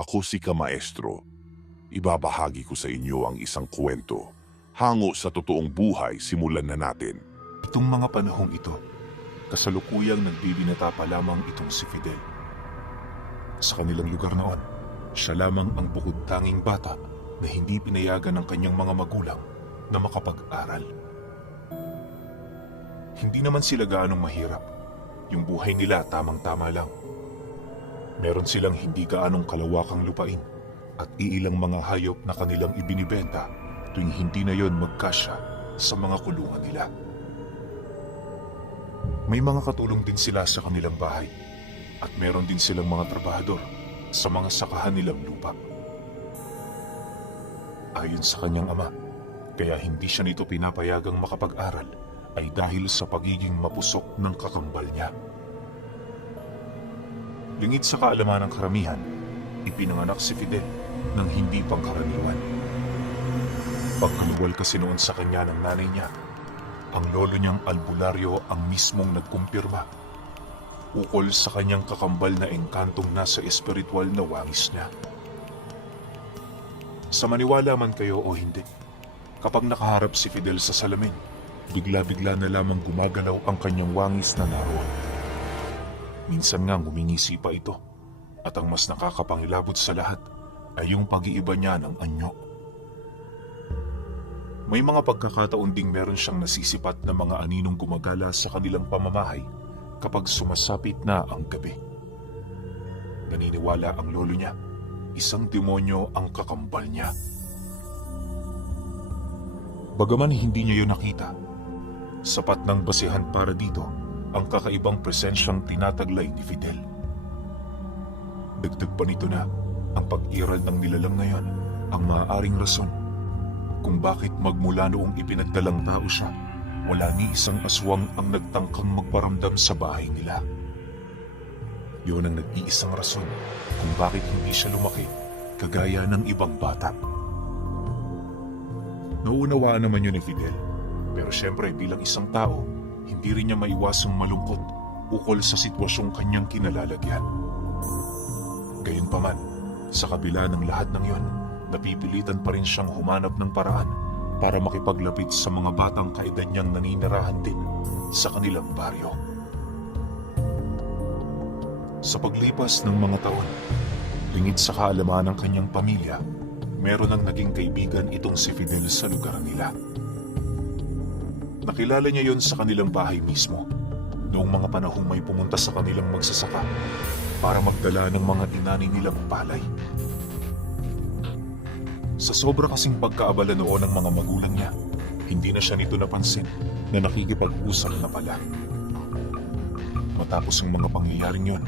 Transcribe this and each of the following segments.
Ako si Kamaestro. Ibabahagi ko sa inyo ang isang kwento. Hango sa totoong buhay, simulan na natin. Itong mga panahong ito, kasalukuyang nagbibinata pa lamang itong si Fidel. Sa kanilang lugar noon, siya lamang ang bukod tanging bata na hindi pinayagan ng kanyang mga magulang na makapag-aral. Hindi naman sila gaanong mahirap. Yung buhay nila tamang-tama lang. Meron silang hindi gaanong kalawakang lupain at iilang mga hayop na kanilang ibinibenta tuwing hindi na yon magkasya sa mga kulungan nila. May mga katulong din sila sa kanilang bahay at meron din silang mga trabahador sa mga sakahan nilang lupa. Ayon sa kanyang ama, kaya hindi siya nito pinapayagang makapag-aral ay dahil sa pagiging mapusok ng kakambal niya. Lingid sa kaalaman ng karamihan, ipinanganak si Fidel ng hindi pangkaraniwan. Pagkaluwal kasi noon sa kanya ng nanay niya, ang lolo niyang albularyo ang mismong nagkumpirma ukol sa kanyang kakambal na engkantong nasa espiritual na wangis niya. Sa maniwala man kayo o hindi, kapag nakaharap si Fidel sa salamin, bigla-bigla na lamang gumagalaw ang kanyang wangis na naroon. Minsan nga ngumingisi pa ito at ang mas nakakapangilabot sa lahat ay yung pag-iiba niya ng anyo. May mga pagkakataon ding meron siyang nasisipat na mga aninong gumagala sa kanilang pamamahay kapag sumasapit na ang gabi. Naniniwala ang lolo niya, isang demonyo ang kakambal niya. Bagaman hindi niya yun nakita, sapat ng basihan para dito ang kakaibang presensyang tinataglay ni Fidel. Dagdag pa nito na ang pag-iral ng nilalang na yon ang maaaring rason kung bakit magmula noong ipinagdalang tao siya, wala ni isang aswang ang nagtangkang magparamdam sa bahay nila. Yun ang nag-iisang rason kung bakit hindi siya lumaki kagaya ng ibang bata. Nauunawaan naman yun ni Fidel, pero syempre bilang isang tao, hindi rin niya maiwasang malungkot ukol sa sitwasyong kanyang kinalalagyan. Gayunpaman, sa kabila ng lahat ng yon, napipilitan pa rin siyang humanap ng paraan para makipaglapit sa mga batang kaedad niyang naninirahan din sa kanilang baryo. Sa paglipas ng mga taon, lingid sa kaalaman ng kanyang pamilya, meron ang naging kaibigan itong si Fidel sa lugar nila. Nakilala niya yon sa kanilang bahay mismo, noong mga panahong may pumunta sa kanilang magsasaka para magdala ng mga inani nilang palay. Sa sobra kasing pagkaabala noon ng mga magulang niya, hindi na siya nito napansin na nakikipag-usap na pala. Matapos ang mga pangyayaring yon,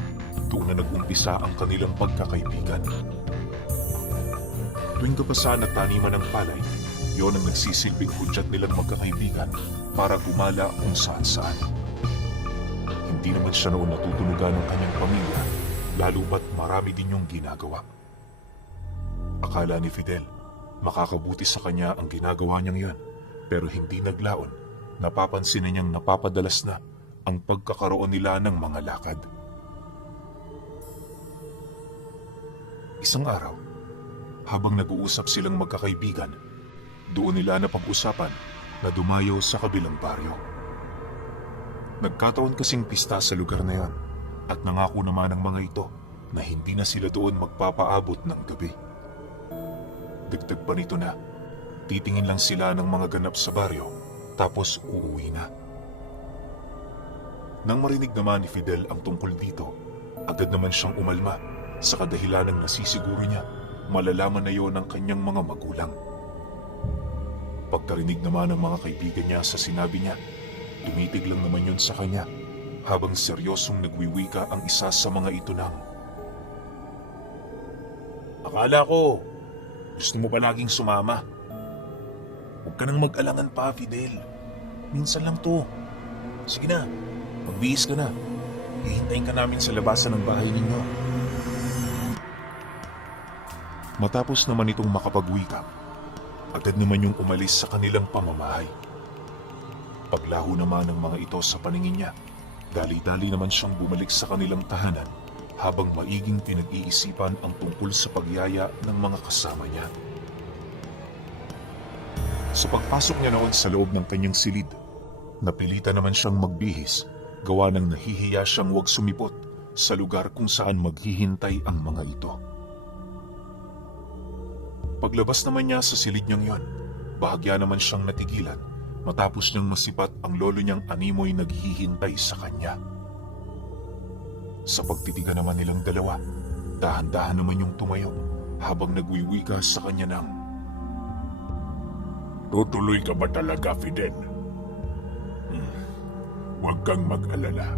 doon na nag-umpisa ang kanilang pagkakaibigan. Tuwing kapasan at taniman ng palay, yon ang nagsisilbing hudyat nilang magkakaibigan para gumala kung saan-saan. Hindi naman siya noon natutunugan ng kanyang pamilya, lalo ba't marami din yung ginagawa. Akala ni Fidel, makakabuti sa kanya ang ginagawa niyang yon, pero hindi naglaon, napapansin na niyang napapadalas na ang pagkakaroon nila ng mga lakad. Isang araw, habang nag-uusap silang magkakaibigan, doon nila napag-usapan na dumayo sa kabilang baryo. Nagkataon kasing pista sa lugar na yan at nangako naman ng mga ito na hindi na sila doon magpapaabot ng gabi. Dagdag pa nito na titingin lang sila ng mga ganap sa baryo tapos uuwi na. Nang marinig naman ni Fidel ang tungkol dito, agad naman siyang umalma sa kadahilanang nasisiguro niya malalaman na yon ng kanyang mga magulang. Pagkarinig naman ng mga kaibigan niya sa sinabi niya, tumitig lang naman yun sa kanya habang seryosong nagwiwika ang isa sa mga ito ng, "Akala ko, gusto mo palaging sumama. Huwag ka nang mag-alangan pa, Fidel. Minsan lang to. Sige na, magbihis ka na. Hihintayin ka namin sa labasan ng bahay ninyo." Matapos naman itong makapagwika, agad naman yung umalis sa kanilang pamamahay. Paglaho naman ng mga ito sa paningin niya, dali-dali naman siyang bumalik sa kanilang tahanan habang maiging pinag-iisipan ang tungkol sa pagyaya ng mga kasama niya. Sa pagpasok niya noon sa loob ng kanyang silid, napilitan naman siyang magbihis, gawa ng nahihiya siyang huwag sumipot sa lugar kung saan maghihintay ang mga ito. Paglabas naman niya sa silid niyang yon, bahagya naman siyang natigilan matapos niyang masipat ang lolo niyang animoy naghihintay sa kanya. Sa pagtitigan naman nilang dalawa, dahan-dahan naman yung tumayo habang nagwiwika sa kanya ng, Tutuloy ka ba talaga, Fidel? Huwag kang mag-alala.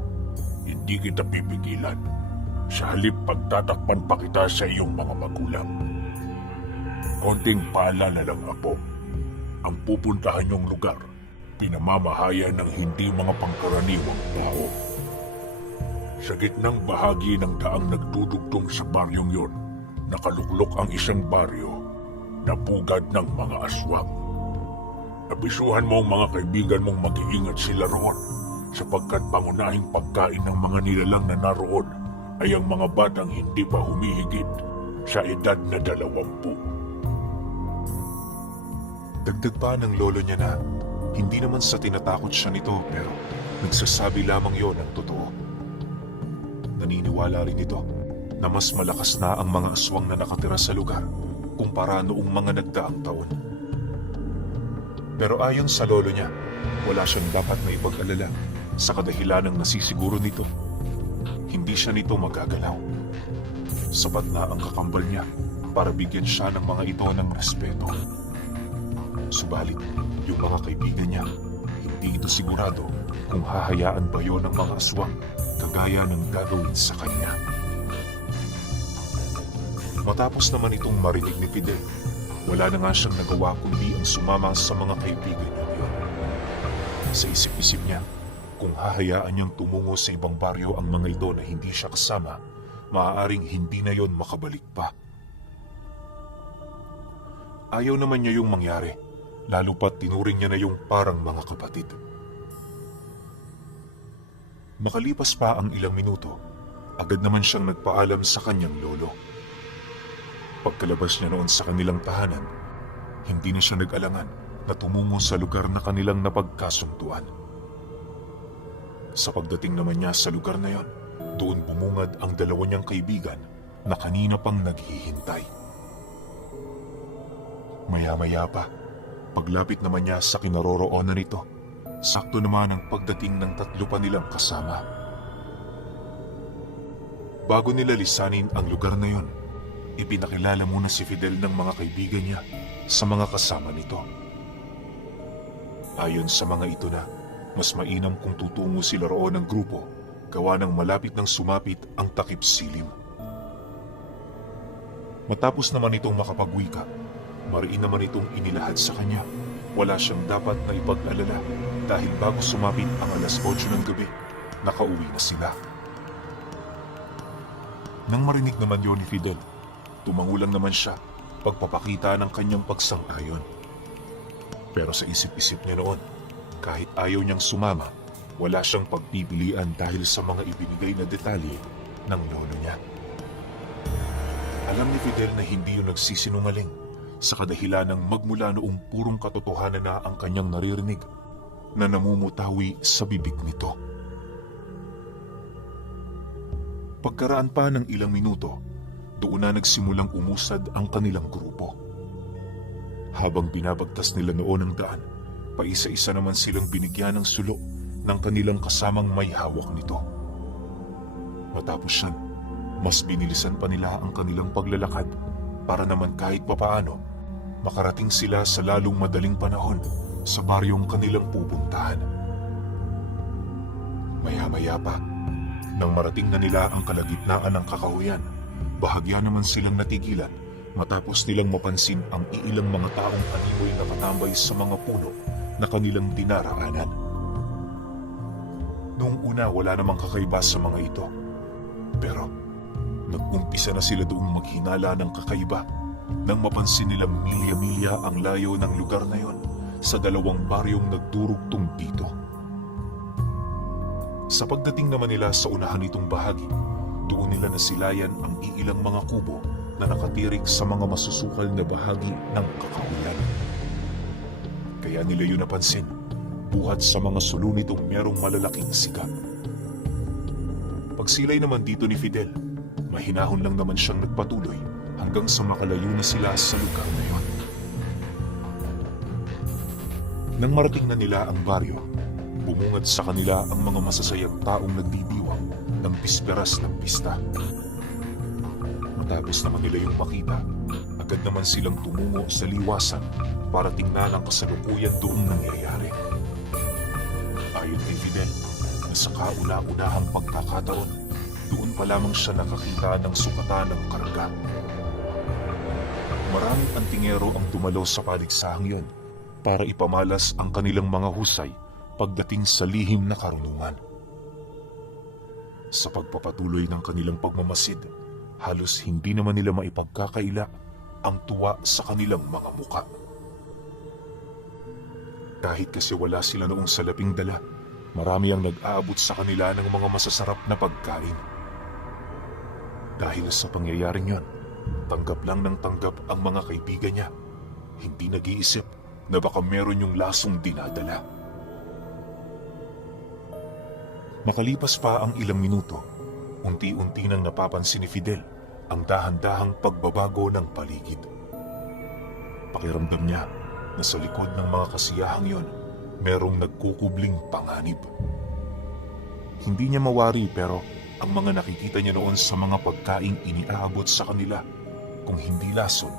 Hindi kita pipigilan. Sa halip pagtatakpan pa kita sa iyong mga magulang. Konting paalala lang, Apo. Ang pupuntahan niyong lugar, pinamamahayan ng hindi mga pangkaraniwang tao. Sa gitnang bahagi ng daang nagdudugtong sa baryong yon, nakaluklok ang isang baryo na pugad ng mga aswang. Abisuhan mo ang mga kaibigan mong mag-iingat sila roon sapagkat pangunahing pagkain ng mga nilalang na naroon ay ang mga batang hindi pa humihigit sa edad na 20. Dagdag pa ng lolo niya na hindi naman sa tinatakot siya nito pero nagsasabi lamang yon ng totoo. Naniniwala rin ito na mas malakas na ang mga aswang na nakatira sa lugar kumpara noong mga nagdaang taon. Pero ayon sa lolo niya, wala siyang dapat na ipag-alala sa kadahilan ng nasisiguro nito. Hindi siya nito magagalaw. Sapat na ang kakambal niya para bigyan siya ng mga ito ng respeto. Subalit, yung mga kaibigan niya, hindi ito sigurado kung hahayaan ba yon ng mga aswang kagaya ng gagawin sa kanya. Matapos naman itong marinig ni Fidel, wala na nga siyang nagawa kundi ang sumama sa mga kaibigan niya yun. Sa isip-isip niya, kung hahayaan niyang tumungo sa ibang baryo ang mga ito na hindi siya kasama, maaaring hindi na yon makabalik pa. Ayaw naman niya yung mangyari, lalo pat tinuring niya na yung parang mga kapatid. Makalipas pa ang ilang minuto, agad naman siyang nagpaalam sa kanyang lolo. Pagkalabas niya noon sa kanilang tahanan, hindi na siya nag-alangan na tumungo sa lugar na kanilang napagkasunduan. Sa pagdating naman niya sa lugar na yon, doon bumungad ang dalawa niyang kaibigan na kanina pang naghihintay. Maya-maya pa, paglapit naman niya sa kinaroroonan nito, sakto naman ang pagdating ng tatlo pa nilang kasama. Bago nila lisanin ang lugar na yon, ipinakilala muna si Fidel ng mga kaibigan niya sa mga kasama nito. Ayon sa mga ito na, mas mainam kung tutungo sila roon ng grupo, gawa ng malapit ng sumapit ang takip silim. Matapos naman itong makapagwika, mariin naman itong inilahad sa kanya. Wala siyang dapat na ipag-alala dahil bago sumapit ang alas 8 ng gabi, nakauwi na sila. Nang marinig naman yon ni Fidel, tumangulang naman siya pagpapakita ng kanyang pagsang-ayon. Pero sa isip-isip niya noon, kahit ayaw niyang sumama, wala siyang pagpipilian dahil sa mga ibinigay na detalye ng lolo niya. Alam ni Fidel na hindi yun nagsisinungaling sa kadahilan ng magmula noong purong katotohanan na ang kanyang naririnig na namumutawi sa bibig nito. Pagkaraan pa ng ilang minuto, doon na nagsimulang umusad ang kanilang grupo. Habang binabagtas nila noon ang daan, paisa-isa naman silang binigyan ng sulo ng kanilang kasamang may hawak nito. Matapos yan, mas binilisan pa nila ang kanilang paglalakad para naman kahit papaano makarating sila sa lalong madaling panahon sa baryong kanilang pupuntahan. Maya-maya pa, nang marating na nila ang kalagitnaan ng kakahuyan, bahagya naman silang natigilan matapos nilang mapansin ang iilang mga taong animoy na katambay sa mga puno na kanilang dinaraanan. Noong una wala namang kakaiba sa mga ito, pero nag-umpisa na sila doong maghinala ng kakaiba nang mapansin nilang milya-milya ang layo ng lugar na yon sa dalawang baryong nagdurugtong dito. Sa pagdating naman nila sa unahan nitong bahagi, Doon nila nasilayan ang iilang mga kubo na nakatirik sa mga masusukal na bahagi ng kakahuyan. Kaya nila yun napansin, buhat sa mga sulo nitong merong malalaking siga. Pagsilay naman dito ni Fidel, mahinahon lang naman siyang nagpatuloy hanggang sa makalayo na sila sa lugar na yun. Nang marating na nila ang baryo, bumungad sa kanila ang mga masasayang taong nagdidiwang ng pisperas ng pista. Matapos naman nila yung makita, agad naman silang tumungo sa liwasan para tingnan ang kasalukuyan doong nangyayari. Ayon kay Fidel, na sa kauna-unahang pagkakataon, doon pa lamang siya nakakita ng sukatan ng karga. Maraming antingero ang dumalo sa paligsahang yon para ipamalas ang kanilang mga husay pagdating sa lihim na karunungan. Sa pagpapatuloy ng kanilang pagmamasid, halos hindi naman nila maipagkakaila ang tuwa sa kanilang mga muka. Kahit kasi wala sila noong salaping dala, marami ang nag-aabot sa kanila ng mga masasarap na pagkain. Dahil sa pangyayaring yon, tanggap lang ng tanggap ang mga kaibigan niya. Hindi nag-iisip na baka meron yung lasong dinadala. Makalipas pa ang ilang minuto, unti-unti nang napapansin ni Fidel ang dahan-dahang pagbabago ng paligid. Pakiramdam niya na sa likod ng mga kasiyahang yon, merong nagkukubling panganib. Hindi niya mawari pero ang mga nakikita niya noon sa mga pagkaing iniaabot sa kanila, kung hindi lason,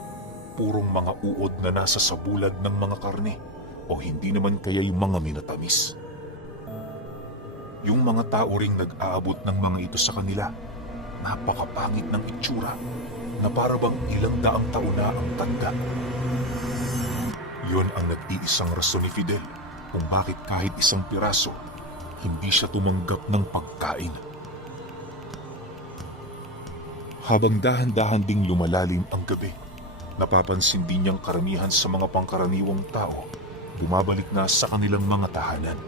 purong mga uod na nasa sabulad ng mga karne o hindi naman kaya yung mga minatamis. Yung mga tao ring nag-aabot ng mga ito sa kanila, napakapangit ng itsura na para bang ilang daang taon na ang tanda. Yun ang nag-iisang rason ni Fidel kung bakit kahit isang piraso, hindi siya tumanggap ng pagkain. Habang dahan-dahan ding lumalalim ang gabi, napapansin din niyang karamihan sa mga pangkaraniwang tao bumabalik na sa kanilang mga tahanan.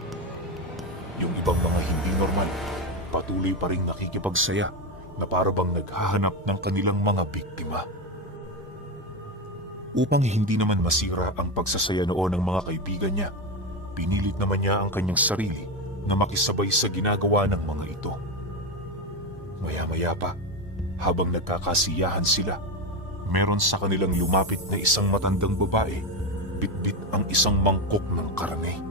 Yung ibang mga hindi normal, patuloy pa rin nakikipagsaya na para bang naghahanap ng kanilang mga biktima. Upang hindi naman masira ang pagsasaya noon ng mga kaibigan niya, pinilit naman niya ang kanyang sarili na makisabay sa ginagawa ng mga ito. Maya-maya pa, habang nagkakasiyahan sila, meron sa kanilang lumapit na isang matandang babae, bitbit ang isang mangkok ng karne.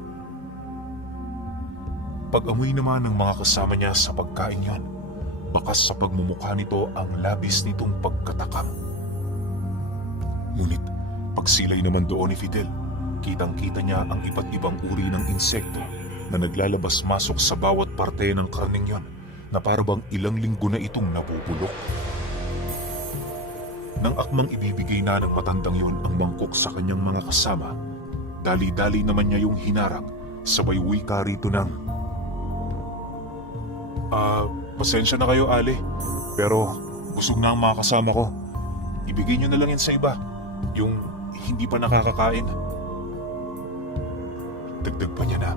Pag-amoy naman ng mga kasama niya sa pagkain yon, bakas sa pagmumukha nito ang labis nitong pagkatakam. Ngunit pagsilay naman doon ni Fidel, kitang-kita niya ang iba't ibang uri ng insekto na naglalabas-masok sa bawat parte ng karning yon na parabang ilang linggo na itong nabubulok. Nang akmang ibibigay na ng matandang yon ang mangkok sa kanyang mga kasama, dali-dali naman niya yung hinarang, sabay wika rito ng, pasensya na kayo, Ale, pero busog na ang mga kasama ko. Ibigay niyo na lang yan sa iba, yung hindi pa nakakakain. Dagdag pa niya na,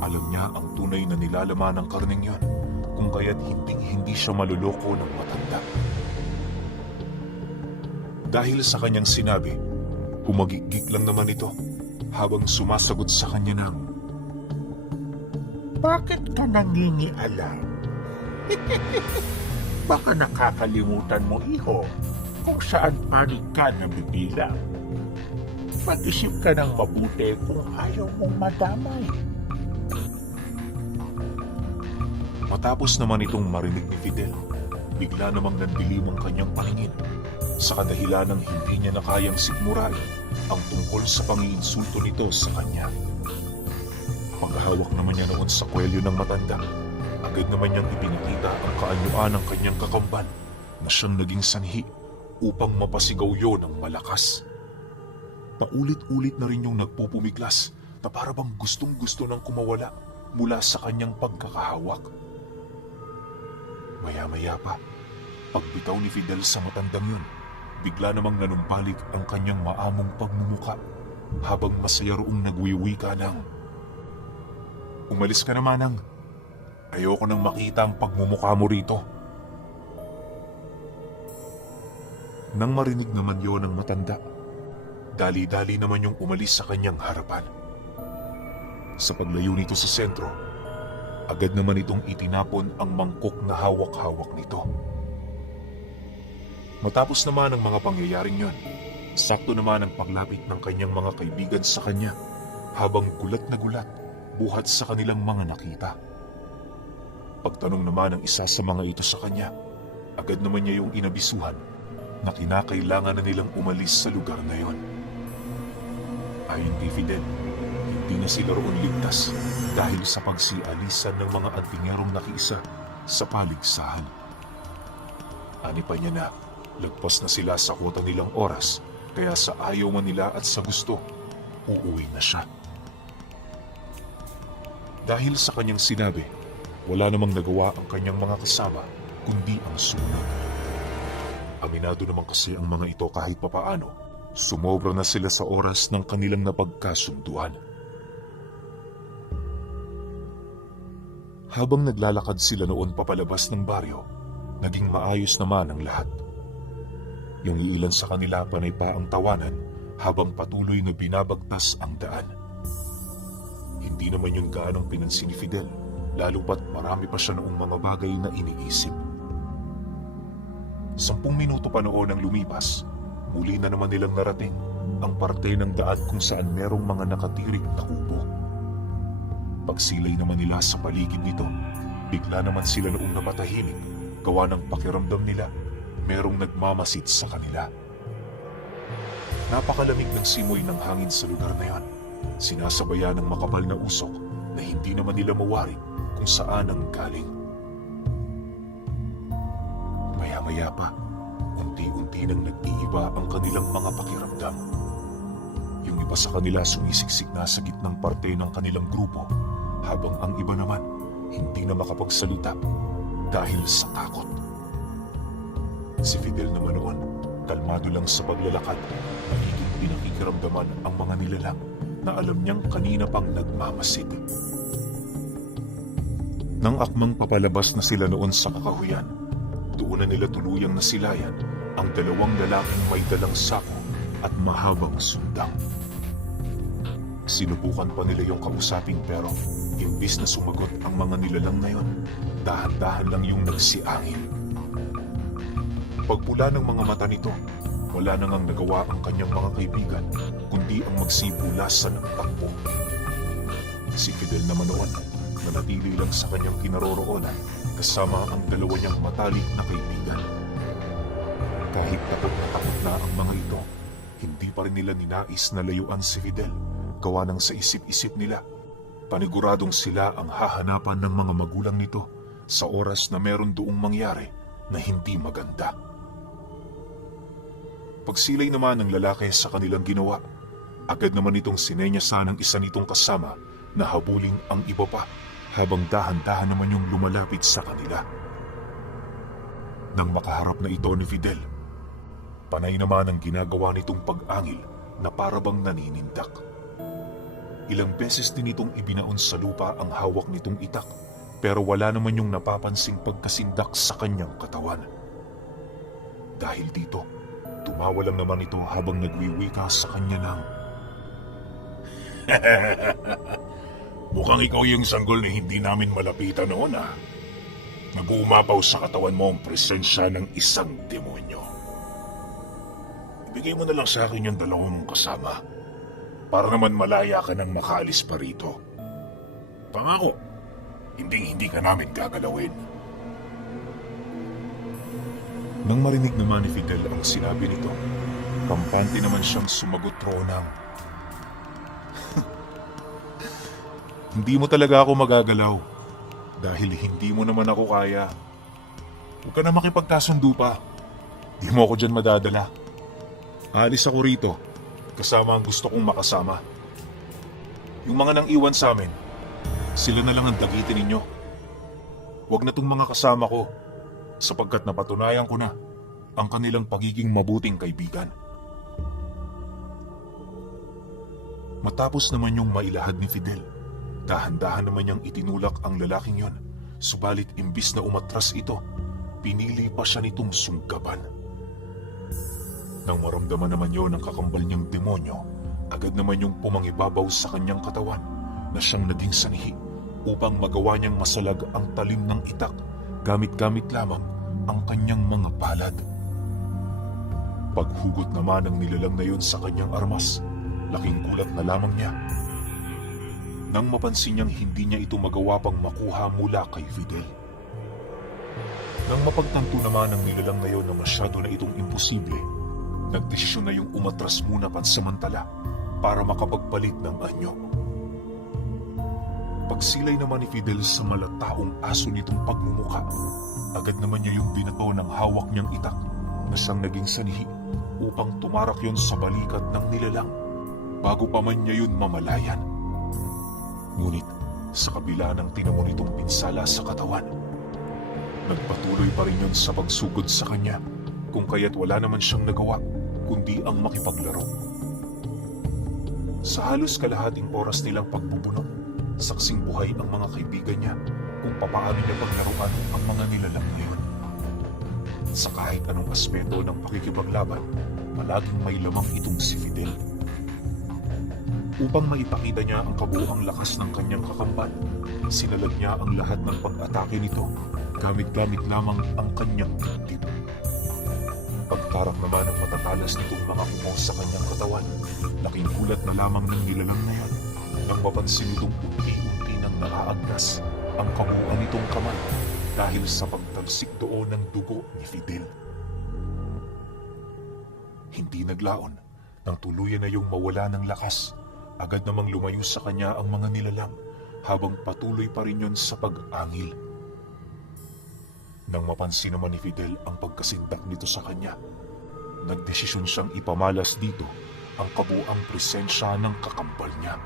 alam niya ang tunay na nilalaman ng karning yon, kung kaya't hindi siya maluloko ng matanda. Dahil sa kanyang sinabi, humagigik lang naman ito habang sumasagot sa kanya ng, Bakit ka nangingialam? Baka nakakalimutan mo, iho, kung saan panig ka nabibilang. Mag-isip ka ng mabuti kung ayaw mong madamay. Matapos naman itong marinig ni Fidel, bigla namang nandilim ang kanyang paningin sa kadahilan ng hindi niya na kayang sigmurain ang tungkol sa pangiinsulto nito sa kanya. Paghahawak naman niya noon sa kwelyo ng matanda, agad naman niyang ipinakita ang kaanyuan ng kanyang kakamban na siyang naging sanhi upang mapasigaw yun ng malakas. Paulit-ulit na rin yung nagpupumiglas na parabang gustong-gusto ng kumawala mula sa kanyang pagkakahawak. Maya-maya pa, pagbitaw ni Fidel sa matandang yun, bigla namang nanumbalik ang kanyang maamong pagmumuka habang masaya roong nagwiwika ng, Umalis ka naman ng, ayoko nang makita ang pagmumukha mo rito. Nang marinig naman yon ng matanda, dali-dali naman yung umalis sa kanyang harapan. Sa paglayo nito sa sentro, agad naman itong itinapon ang mangkok na hawak-hawak nito. Matapos naman ang mga pangyayaring yon, sakto naman ang paglapit ng kanyang mga kaibigan sa kanya habang gulat na gulat buhat sa kanilang mga nakita. Pagtanong naman ng isa sa mga ito sa kanya, agad naman niya yung inabisuhan na kinakailangan na nilang umalis sa lugar na yon. Ayon kay Fidel, hindi na sila roon ligtas dahil sa pagsialisan ng mga antingerong nakiisa sa paligsahan. Ani pa niya na, lagpas na sila sa kwota nilang oras, kaya sa ayaw man nila at sa gusto, uuwi na siya. Dahil sa kanyang sinabi, wala namang nagawa ang kanyang mga kasama kundi ang sumunod. Aminado naman kasi ang mga ito kahit papaano, sumobra na sila sa oras ng kanilang napagkasunduan. Habang naglalakad sila noon papalabas ng baryo, naging maayos naman ang lahat. Yung iilan sa kanila panay pa ang tawanan habang patuloy na binabagtas ang daan. Hindi naman yun gaanong pinansin ni Fidel, lalo pat marami pa siya noong mga bagay na iniisip. 10 minuto pa noon ang lumipas, muli na naman nilang narating ang parte ng daan kung saan merong mga nakatirik na kubo. Pagsilay naman nila sa paligid nito, bigla naman sila noong napatahimik, gawa ng pakiramdam nila merong nagmamasid sa kanila. Napakalamig ng simoy ng hangin sa lugar na yon, sinasabayan ng makapal na usok na hindi naman nila mawarin kung saan ang galing. Maya-maya pa, unti-unti nang nag-iiba ang kanilang mga pakiramdam. Yung iba sa kanila sumisiksik na sa gitnang parte ng kanilang grupo, habang ang iba naman hindi na makapagsalita dahil sa takot. Si Fidel naman noon, kalmado lang sa paglalakad, nagiging pinakikiramdaman ang mga nilalang na alam niyang kanina pang nagmamasid. Nang akmang papalabas na sila noon sa kakahuyan, doon na nila tuluyang nasilayan ang 2 lalaking may dalang sako at mahabang sundang. Sinubukan pa nila yung kausapin pero imbis na sumagot ang mga nilalang na yon, dahan-dahan lang yung nagsiangin. Pagpula ng mga mata nito, wala na ngang nagawa ang kanyang mga kaibigan kundi ang magsibulasan ng takbo. Si Fidel naman noon, nanatili lang sa kanyang kinaroroonan kasama ang 2 niyang matalik na kaibigan. Kahit takot na ang mga ito, hindi pa rin nila ninais na layuan si Fidel, gawa ng sa isip-isip nila. Paniguradong sila ang hahanapan ng mga magulang nito sa oras na meron doong mangyari na hindi maganda. Pagsilay naman ng lalaki sa kanilang ginawa, agad naman itong sinenyasan ng isa nitong kasama na habuling ang iba pa habang dahan-dahan naman yung lumalapit sa kanila. Nang makaharap na ito ni Fidel, panay naman ang ginagawa nitong pag-angil na parabang naninindak. Ilang beses din itong ibinaon sa lupa ang hawak nitong itak pero wala naman yung napapansing pagkasindak sa kanyang katawan. Dahil dito, tumawa lang naman ito habang nagwiwika sa kanya ng Mukhang ikaw yung sanggol na hindi namin malapitan noon ah. Nag-uumapaw sa katawan mo ang presensya ng isang demonyo. Ibigay mo na lang sa akin yung 2 mong kasama para naman malaya ka nang makaalis pa rito. Pangako, hindi ka namin gagalawin. Nang marinig naman ni Fidel ang sinabi nito, kampante naman siyang sumagot ng Hindi mo talaga ako magagalaw dahil hindi mo naman ako kaya. Huwag ka na makipagkasundo pa. Di mo ako dyan madadala. Aalis ako rito kasama ang gusto kong makasama. Yung mga nang iwan sa amin, sila na lang ang dagitin ninyo. Huwag na tong mga kasama ko sapagkat napatunayan ko na ang kanilang pagiging mabuting kaibigan. Matapos naman yung mailahad ni Fidel, dahan-dahan naman niyang itinulak ang lalaking yon, subalit imbis na umatras ito, pinili pa siya nitong sunggaban. Nang maramdaman naman yon ng kakambal niyang demonyo, agad naman yung pumangibabaw sa kanyang katawan na siyang naging sanhi upang magawa niyang masalag ang talim ng itak gamit-gamit lamang ang kanyang mga palad. Paghugot naman ng nilalang na yon sa kanyang armas, laking gulat na lamang niya. Nang mapansin niyang hindi niya ito magawa pang makuha mula kay Fidel. Nang mapagtanto naman ng nilalang na yon na masyado na itong imposible, nagdesisyon na yung umatras muna pansamantala para makapagpalit ng anyo. Pagsilay naman ni Fidel sa malataong aso nitong pagmumuka, agad naman niya yung binato ng hawak niyang itak na siyang naging sanhi upang tumarak yon sa balikat ng nilalang bago pa man niya yun mamalayan. Ngunit sa kabila ng tinamo nitong pinsala sa katawan, nagpatuloy pa rin yun sa pagsugod sa kanya kung kaya't wala naman siyang nagawa kundi ang makipaglaro. Sa halos kalahating oras nilang pagbubuno, saksing buhay ang mga kaibigan niya kung papaano niya paglaruan ang mga nilalang ngayon. Sa kahit anong aspeto ng pakikipaglaban, palaging may lamang itong si Fidel. Upang maipakita niya ang kabuuang lakas ng kanyang kakambal, sinalag niya ang lahat ng pag-atake nito gamit-gamit lamang ang kanyang dibdib. Pagtarak naman ng matatalas nitong mga kumo sa kanyang katawan, laking gulat na lamang ng nilalang na yan nang mapansin itong unti-unti nang naaagnas ang kabuuan nitong kamay dahil sa pagtalsik doon ng dugo ni Fidel. Hindi naglaon nang tuluyan na yung mawala ng lakas. Agad namang lumayo sa kanya ang mga nilalang habang patuloy pa rin yun sa pag-angil. Nang mapansin naman ni Fidel ang pagkasindak nito sa kanya, nagdesisyon siyang ipamalas dito ang kabuang presensya ng kakambal niya.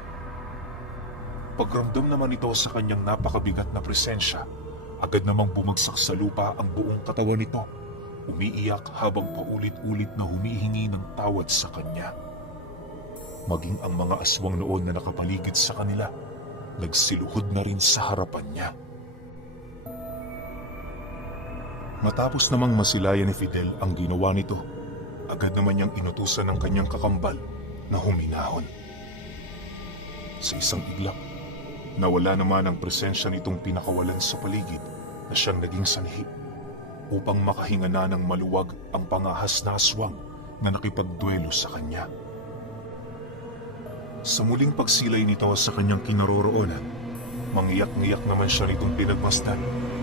Pagramdam naman ito sa kanyang napakabigat na presensya, agad namang bumagsak sa lupa ang buong katawan nito, umiiyak habang paulit-ulit na humihingi ng tawad sa kanya. Maging ang mga aswang noon na nakapaligid sa kanila, nagsiluhod na rin sa harapan niya. Matapos namang masilayan ni Fidel ang ginawa nito, agad naman niyang inutusan ng kanyang kakambal na huminahon. Sa isang iglap, nawala naman ang presensya nitong pinakawalan sa paligid na siyang naging sanhi upang makahinga na ng maluwag ang pangahas na aswang na nakipagduelo sa kanya. Sa muling pagsilay nito sa kanyang kinaroroonan, mangiyak-ngiyak naman siya nitong pinagmasdan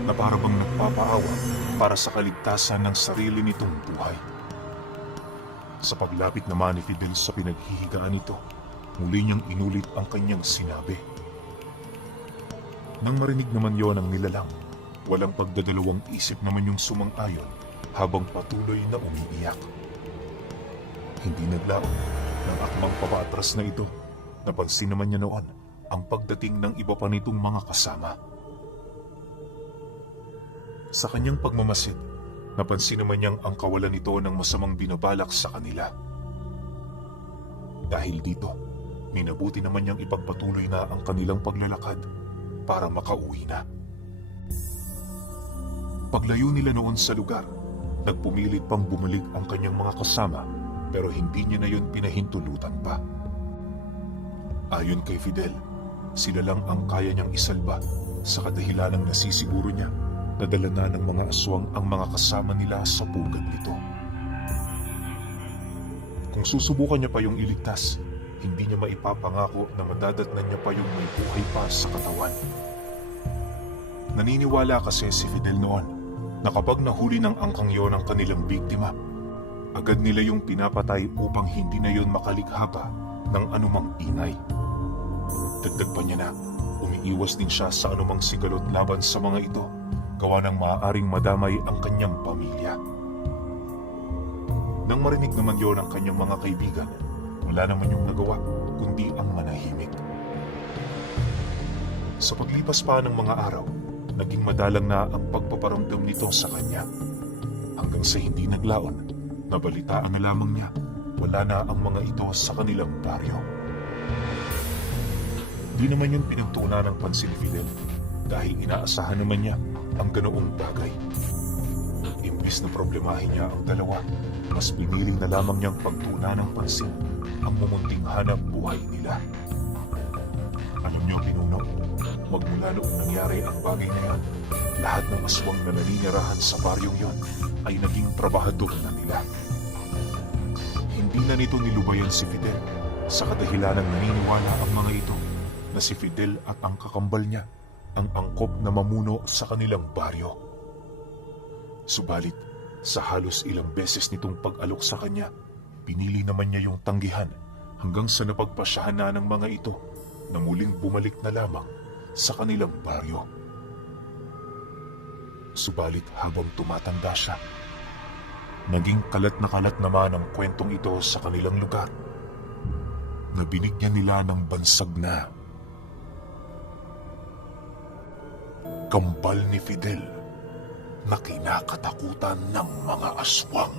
na para bang nagpapaawa para sa kaligtasan ng sarili nitong buhay. Sa paglapit naman ni Fidel sa pinaghihigaan nito, muli niyang inulit ang kanyang sinabi. Nang marinig naman yon ng nilalang, walang pagdadalawang isip naman yung sumang-ayon habang patuloy na umiiyak. Hindi naglaon ng akmang papaatras na ito. Napansin naman niya noon ang pagdating ng iba pa nitong mga kasama. Sa kanyang pagmamasid, napansin naman niyang ang kawalan nito ng masamang binabalak sa kanila. Dahil dito, minabuti naman niyang ipagpatuloy na ang kanilang paglalakad para makauwi na. Paglayo nila noon sa lugar, nagpumilit pang bumalik ang kanyang mga kasama pero hindi niya na yun pinahintulutan pa. Ayon kay Fidel, sila lang ang kaya niyang isalba sa kadahilanang nasisiguro niya na dala na ng mga aswang ang mga kasama nila sa pugad nito. Kung susubukan niya pa yung iligtas, hindi niya maipapangako na madadatnan niya pa yung may buhay pa sa katawan. Naniniwala kasi si Fidel noon na kapag nahuli ng angkang yon ang kanilang biktima, agad nila yung pinapatay upang hindi na yon makalikha pa ng anumang ingay. Dagdag pa niya na umiiwas din siya sa anumang sigalot laban sa mga ito, gawa ng maaaring madamay ang kanyang pamilya. Nang marinig naman yon ang kanyang mga kaibigan, wala naman yung nagawa kundi ang manahimik. Sa paglipas pa ng mga araw, naging madalang na ang pagpaparamdam nito sa kanya. Hanggang sa hindi naglaon, nabalitaan na lamang niya wala na ang mga ito sa kanilang baryo. Di naman yun pinagtuunan ng pansin ni Fidel dahil inaasahan naman niya ang ganoong bagay. Imbis na problemahin niya ang dalawa, mas pinili na lamang niyang pagtuna ng pansin ang mumunting hanap buhay nila. Alam niyo, pinuno, magmula noong nangyari ang bagay na yan, lahat ng aswang na naninirahan sa baryong yon ay naging trabahador na nila. Hindi na nito nilubayan si Fidel sa kadahilanang naniniwala ang mga ito na si Fidel at ang kakambal niya ang angkop na mamuno sa kanilang baryo. Subalit, sa halos ilang beses nitong pag-alok sa kanya, pinili naman niya yung tanggihan hanggang sa napagpasyahan na ng mga ito na muling bumalik na lamang sa kanilang baryo. Subalit habang tumatanda siya, naging kalat naman ang kwentong ito sa kanilang lugar na binigyan nila ng bansag na kambal ni Fidel na kinakatakutan ng mga aswang.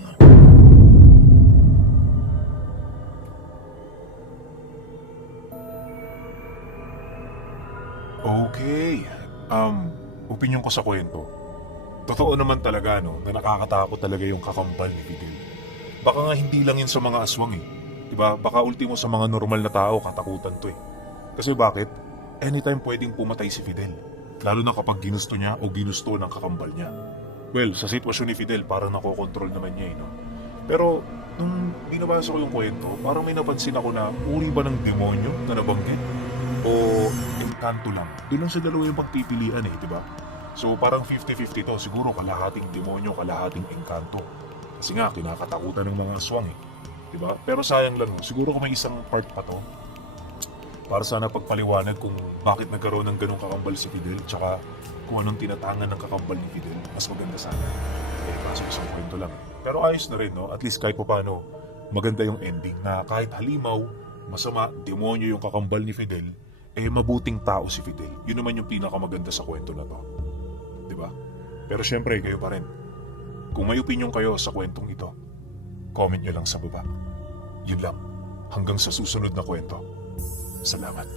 Okay, opinion ko sa kwento. Totoo naman talaga, no, na nakakatakot talaga yung kakambal ni Fidel. Baka nga hindi lang yun sa mga aswang eh. Diba? Baka ultimo sa mga normal na tao katakutan to eh. Kasi bakit? Anytime pwedeng pumatay si Fidel. Lalo na kapag ginusto niya o ginusto ng kakambal niya. Well, sa sitwasyon ni Fidel, parang nakokontrol naman niya eh, no? Pero, nung binabasa ko yung kwento, parang may napansin ako na uri ba ng demonyo na nabanggit? O engkanto lang? Doon lang sa dalawa yung pagpipilian eh, diba? So parang 50-50 to, siguro kalahating demonyo, kalahating engkanto. Kasi nga, kinakatakutan ng mga aswang eh. Diba? Pero sayang lang, siguro kung may isang part pa to, para sana pagpaliwanag kung bakit nagkaroon ng ganong kakambal si Fidel, tsaka kung anong tinatangan ng kakambal ni Fidel, mas maganda sana. Eh, kaso isang kwento lang. Pero ayos na rin, no? At least kahit pa paano, maganda yung ending na kahit halimaw, masama, demonyo yung kakambal ni Fidel, eh mabuting tao si Fidel. Yun naman yung pinakamaganda sa kwento na to. Diba? Pero syempre, kayo pa rin. Kung may opinion kayo sa kwentong ito, comment nyo lang sa baba. Yun lang. Hanggang sa susunod na kwento. Salamat.